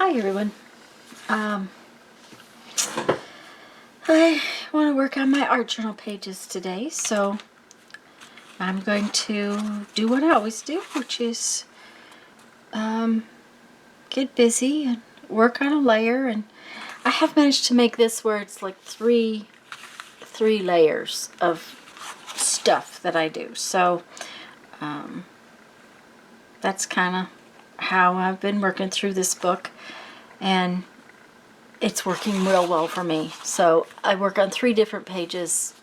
Hi everyone. Um, I want to work on my art journal pages today, so I'm going to do what I always do, which is get busy and work on a layer. And I have managed to make this where it's like three layers of stuff that I do. So that's kind of how I've been working through this book, and it's working real well for me. So I work on 3 different pages,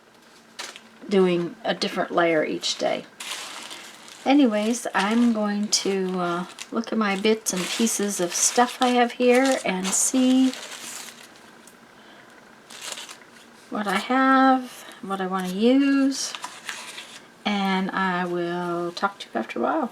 doing a different layer each day. Anyways, I'm going to look at my bits and pieces of stuff I have here and see what I have, what I want to use, and I will talk to you after a while.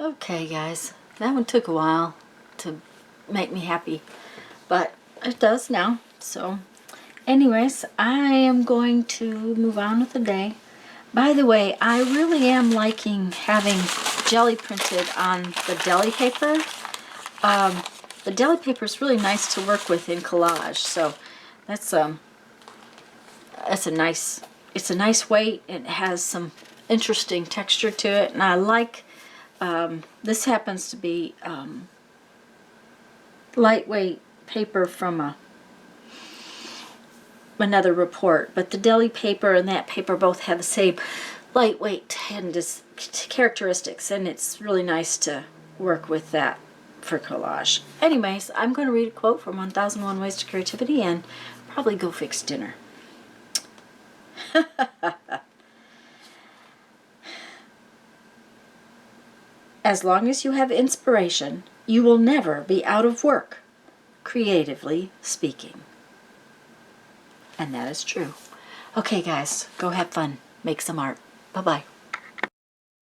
Okay, guys, that one took a while to make me happy, but it does now. So, anyways, I am going to move on with the day. By the way, I really am liking having jelly printed on the deli paper. The deli paper is really nice to work with in collage, so that's a nice, it's a nice weight. It has some interesting texture to it, and I like. This happens to be lightweight paper from another report, but the deli paper and that paper both have the same lightweight and just characteristics, and it's really nice to work with that for collage. Anyways, I'm going to read a quote from 1001 Ways to Creativity and probably go fix dinner. As long as you have inspiration, you will never be out of work, creatively speaking. And that is true. Okay, guys, go have fun. Make some art. Bye-bye.